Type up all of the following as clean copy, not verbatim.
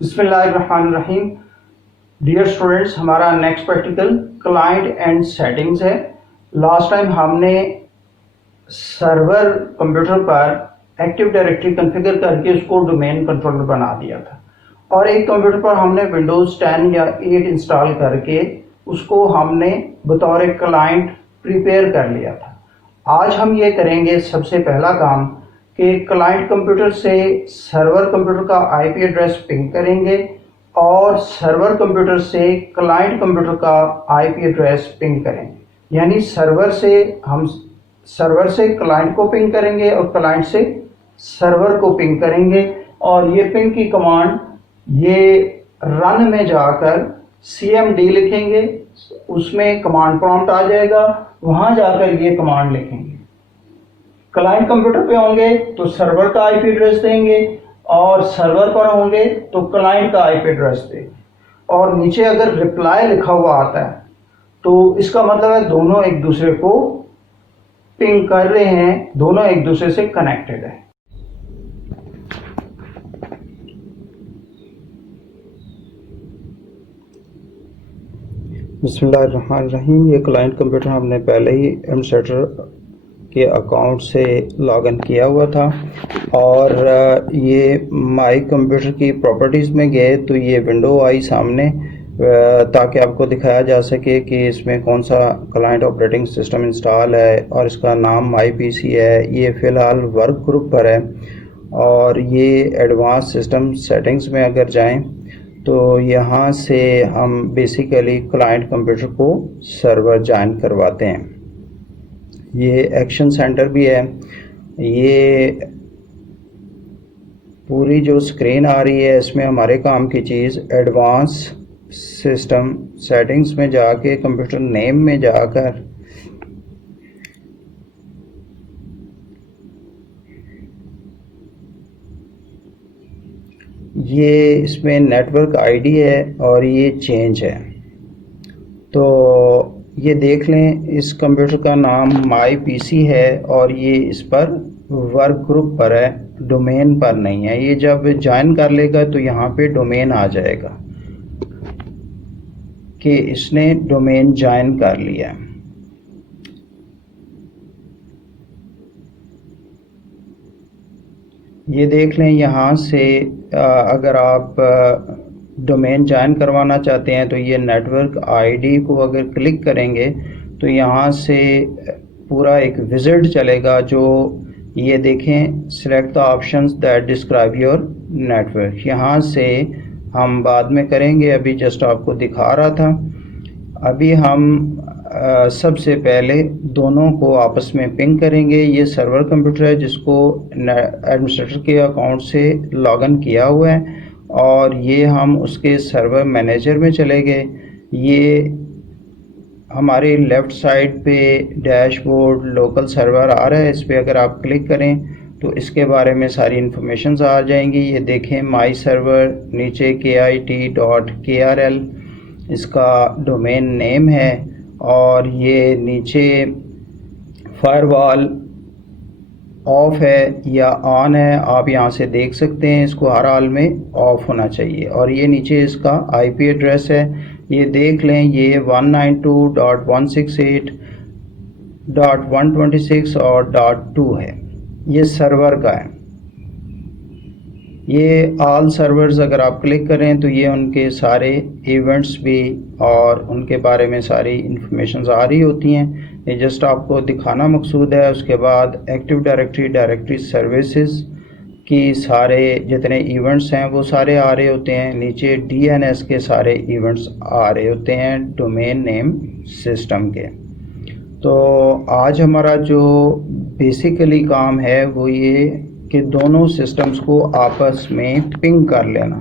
बिस्मिल्लाहिर्रहमानिर्रहीम। Dear students, हमारा next practical client and settings है। लास्ट टाइम हमने सर्वर कंप्यूटर पर एक्टिव डायरेक्टरी कॉन्फ़िगर करके उसको डोमेन कंट्रोलर बना दिया था, और एक कंप्यूटर पर हमने विंडोज़ 10 या 8 इंस्टॉल करके उसको हमने बतौर एक क्लाइंट प्रिपेयर कर लिया था। आज हम ये करेंगे सबसे पहला काम कि क्लाइंट कंप्यूटर से सर्वर कंप्यूटर का आईपी एड्रेस पिंग करेंगे और सर्वर कंप्यूटर से क्लाइंट कंप्यूटर का आईपी एड्रेस पिंग करेंगे। यानी सर्वर से क्लाइंट को पिंग करेंगे और क्लाइंट से सर्वर को पिंग करेंगे, और ये पिंग की कमांड ये रन में जाकर cmd लिखेंगे, उसमें कमांड प्रॉम्प्ट आ जाएगा, वहां जाकर ये कमांड लिखेंगे। क्लाइंट कंप्यूटर पे होंगे तो सर्वर का आईपी एड्रेस देंगे, और सर्वर पर होंगे तो क्लाइंट का आईपी एड्रेस देंगे। और नीचे अगर रिप्लाई लिखा हुआ आता है तो इसका मतलब है दोनों एक दूसरे को पिंग कर रहे हैं, दोनों एक दूसरे से कनेक्टेड है। बिस्मिल्लाहिर्रहमानिर्रहीम। ये क्लाइंट कंप्यूटर हमने पहले ही एडमिनिस्ट्रेटर के अकाउंट से लॉगिन किया हुआ था, और ये माई कंप्यूटर की प्रॉपर्टीज़ में गए तो ये विंडो आई सामने, ताकि आपको दिखाया जा सके कि इसमें कौन सा क्लाइंट ऑपरेटिंग सिस्टम इंस्टॉल है, और इसका नाम माई पीसी है। ये फ़िलहाल वर्क ग्रुप पर है, और ये एडवांस सिस्टम सेटिंग्स में अगर जाएं तो यहाँ से हम बेसिकली क्लाइंट कंप्यूटर को सर्वर ज्वाइन करवाते हैं। ये एक्शन सेंटर भी है। ये पूरी जो स्क्रीन आ रही है इसमें हमारे काम की चीज़ एडवांस सिस्टम सेटिंग्स में जाके कंप्यूटर नेम में जाकर ये इसमें नेटवर्क आईडी है और ये चेंज है। तो ये देख लें, इस कंप्यूटर का नाम माई पीसी है और ये इस पर वर्क ग्रुप पर है, डोमेन पर नहीं है। ये जब ज्वाइन कर लेगा तो यहाँ पे डोमेन आ जाएगा कि इसने डोमेन ज्वाइन कर लिया। ये देख लें, यहाँ से अगर आप डोमेन ज्वाइन करवाना चाहते हैं तो ये नेटवर्क आईडी को अगर क्लिक करेंगे तो यहाँ से पूरा एक विजिट चलेगा, जो ये देखें select the options that describe your network. यहाँ से हम बाद में करेंगे, अभी जस्ट आपको दिखा रहा था। अभी हम सबसे पहले दोनों को आपस में पिंग करेंगे। ये सर्वर कंप्यूटर है जिसको एडमिनिस्ट्रेटर के अकाउंट से लॉगिन किया हुआ है, और ये हम उसके सर्वर मैनेजर में चले गए। ये हमारे लेफ़्ट साइड पे डैशबोर्ड लोकल सर्वर आ रहा है, इस पर अगर आप क्लिक करें तो इसके बारे में सारी इन्फॉर्मेशन आ जाएंगी। ये देखें माई सर्वर, नीचे kit.krl इसका डोमेन नेम है, और ये नीचे फायरवॉल ऑफ है या ऑन है, आप यहाँ से देख सकते हैं। इसको हर हाल में ऑफ होना चाहिए। और ये नीचे इसका आईपी एड्रेस है, ये देख लें, ये 192.168.126 और .2 है, ये सर्वर का है। ये ऑल सर्वर्स अगर आप क्लिक करें तो ये उनके सारे इवेंट्स भी और उनके बारे में सारी इंफॉर्मेशन आ रही होती हैं। ये जस्ट आपको दिखाना मकसूद है। उसके बाद एक्टिव डायरेक्टरी सर्विसेज की सारे जितने इवेंट्स हैं वो सारे आ रहे होते हैं। नीचे डीएनएस के सारे इवेंट्स आ रहे होते हैं डोमेन नेम सिस्टम के। तो आज हमारा जो बेसिकली काम है वो ये कि दोनों सिस्टम्स को आपस में पिंग कर लेना,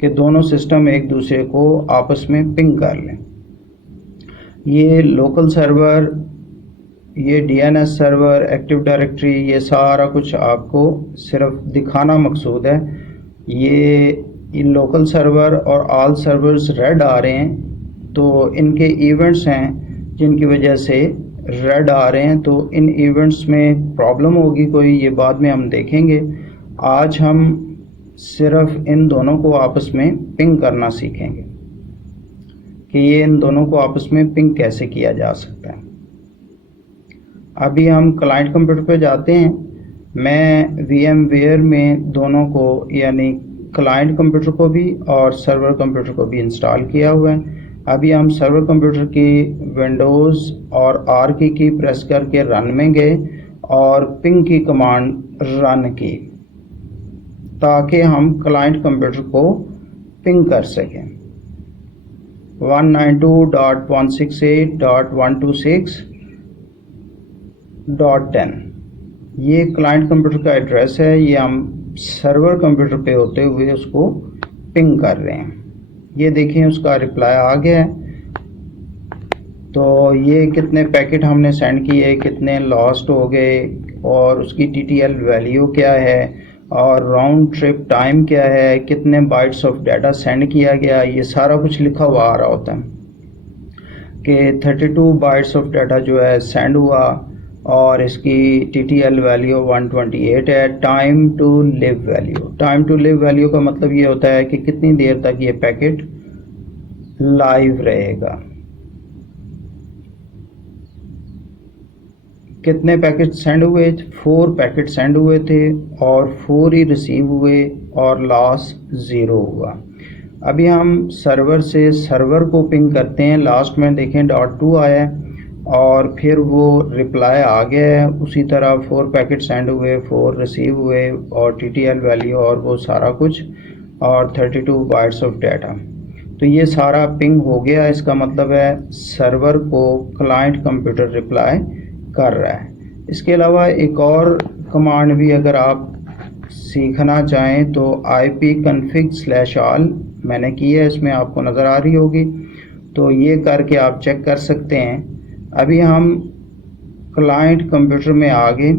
कि दोनों सिस्टम एक दूसरे को आपस में पिंग कर लें। ये लोकल सर्वर, ये डीएनएस सर्वर, एक्टिव डायरेक्टरी, ये सारा कुछ आपको सिर्फ दिखाना मकसूद है। ये इन लोकल सर्वर और ऑल सर्वर्स रेड आ रहे हैं, तो इनके इवेंट्स हैं जिनकी वजह से रेड आ रहे हैं। तो इन इवेंट्स में प्रॉब्लम होगी कोई, ये बाद में हम देखेंगे। आज हम सिर्फ इन दोनों को आपस में पिंग करना सीखेंगे कि ये इन दोनों को आपस में पिंग कैसे किया जा सकता है। अभी हम क्लाइंट कंप्यूटर पे जाते हैं। मैं VMware में दोनों को यानी क्लाइंट कंप्यूटर को भी और सर्वर कंप्यूटर को भी इंस्टॉल किया हुआ है। अभी हम सर्वर कंप्यूटर की विंडोज़ और R की प्रेस करके रन में गए और पिंग की कमांड रन की ताकि हम क्लाइंट कंप्यूटर को पिंग कर सकें 192.168.126.10। ये क्लाइंट कंप्यूटर का एड्रेस है, ये हम सर्वर कंप्यूटर पे होते हुए उसको पिंग कर रहे हैं। ये देखिए उसका रिप्लाई आ गया है। तो ये कितने पैकेट हमने सेंड किए, कितने लॉस्ट हो गए और उसकी TTL वैल्यू क्या है और राउंड ट्रिप टाइम क्या है, कितने बाइट्स ऑफ डाटा सेंड किया गया, ये सारा कुछ लिखा हुआ आ रहा होता है कि 32 बाइट्स ऑफ डाटा जो है सेंड हुआ और इसकी TTL वैल्यू 128 है। टाइम टू लिव वैल्यू का मतलब ये होता है कि कितनी देर तक ये पैकेट लाइव रहेगा। कितने पैकेट सेंड हुए? 4 पैकेट सेंड हुए थे और 4 ही रिसीव हुए और लॉस 0 हुआ। अभी हम सर्वर से सर्वर को पिंग करते हैं। लास्ट में देखें .2 आया है और फिर वो रिप्लाई आ गया है। उसी तरह 4 पैकेट सेंड हुए, 4 रिसीव हुए और TTL वैल्यू और वो सारा कुछ और 32 बाइट्स ऑफ डाटा। तो ये सारा पिंग हो गया। इसका मतलब है सर्वर को क्लाइंट कंप्यूटर रिप्लाई कर रहा है। इसके अलावा एक और कमांड भी अगर आप सीखना चाहें तो ipconfig/all मैंने की है, इसमें आपको नज़र आ रही होगी। तो ये करके आप चेक कर सकते हैं। अभी हम क्लाइंट कंप्यूटर में आ गए।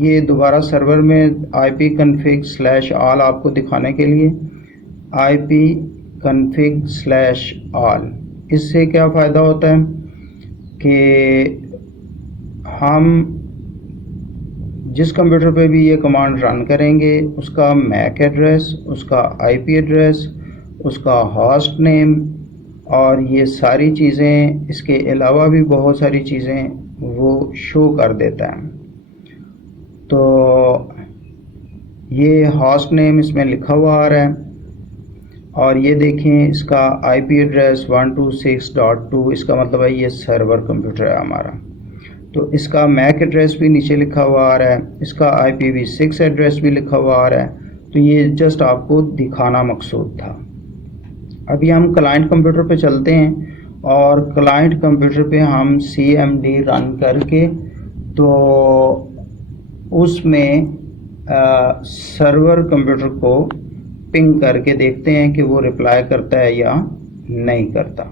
ये दोबारा सर्वर में ipconfig/all आपको दिखाने के लिए ipconfig/all। इससे क्या फ़ायदा होता है कि हम जिस कंप्यूटर पे भी ये कमांड रन करेंगे उसका मैक एड्रेस, उसका IP एड्रेस, उसका होस्ट नेम और ये सारी चीज़ें, इसके अलावा भी बहुत सारी चीज़ें वो शो कर देता है। तो ये होस्ट नेम इसमें लिखा हुआ आ रहा है और ये देखें इसका IP एड्रेस 126.2, इसका मतलब है ये सर्वर कंप्यूटर है हमारा। तो इसका मैक एड्रेस भी नीचे लिखा हुआ आ रहा है, इसका IPv6 एड्रेस भी लिखा हुआ आ रहा है। तो ये जस्ट आपको दिखाना मकसूद था। अभी हम क्लाइंट कंप्यूटर पे चलते हैं और क्लाइंट कंप्यूटर पे हम CMD रन करके तो उसमें सर्वर कंप्यूटर को पिंग करके देखते हैं कि वो रिप्लाई करता है या नहीं करता।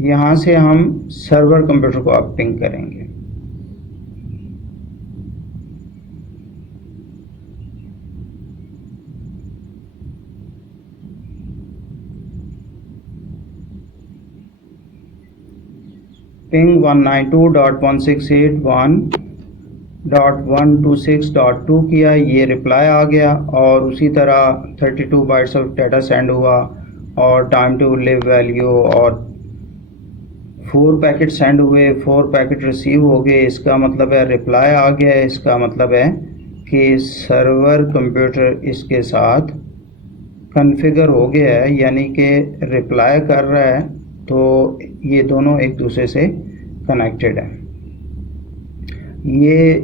यहाँ से हम सर्वर कंप्यूटर को अब पिंग करेंगे। पिंग 192.168.126.2 किया, ये रिप्लाई आ गया और उसी तरह 32 बाइट्स ऑफ डाटा सेंड हुआ और टाइम टू लिव वैल्यू और 4 पैकेट सेंड हुए, 4 पैकेट रिसीव हो गए। इसका मतलब है रिप्लाई आ गया है। इसका मतलब है कि सर्वर कंप्यूटर इसके साथ कॉन्फ़िगर हो गया है, यानी कि रिप्लाई कर रहा है। तो ये दोनों एक दूसरे से कनेक्टेड है। ये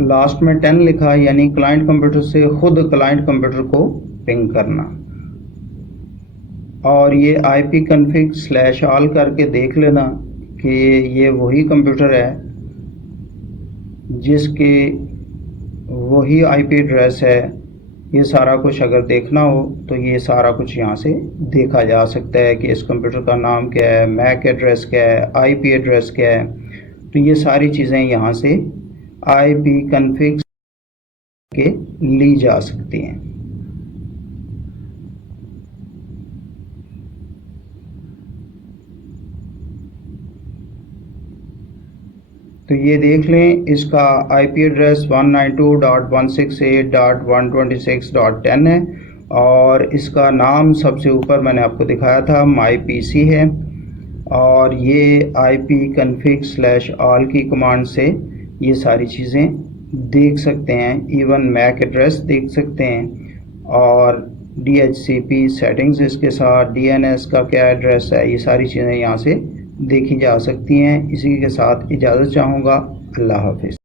लास्ट में 10 लिखा, यानी क्लाइंट कंप्यूटर से खुद क्लाइंट कंप्यूटर को पिंग करना। और ये ipconfig/all करके देख लेना कि ये वही कंप्यूटर है जिसके वही IP एड्रेस है। ये सारा कुछ अगर देखना हो तो ये सारा कुछ यहाँ से देखा जा सकता है कि इस कंप्यूटर का नाम क्या है, मैक एड्रेस क्या है, IP एड्रेस क्या है। तो ये सारी चीज़ें यहाँ से ipconfig के ली जा सकती हैं। तो ये देख लें, इसका आईपी एड्रेस 192.168.126.10 है और इसका नाम सबसे ऊपर मैंने आपको दिखाया था माई पीसी है। और ये ipconfig/all की कमांड से ये सारी चीज़ें देख सकते हैं, इवन मैक एड्रेस देख सकते हैं और DHCP सेटिंग्स इसके साथ, DNS का क्या एड्रेस है, ये सारी चीज़ें यहाँ से देखी जा सकती हैं। इसी के साथ इजाज़त चाहूँगा। अल्लाह हाफिज़।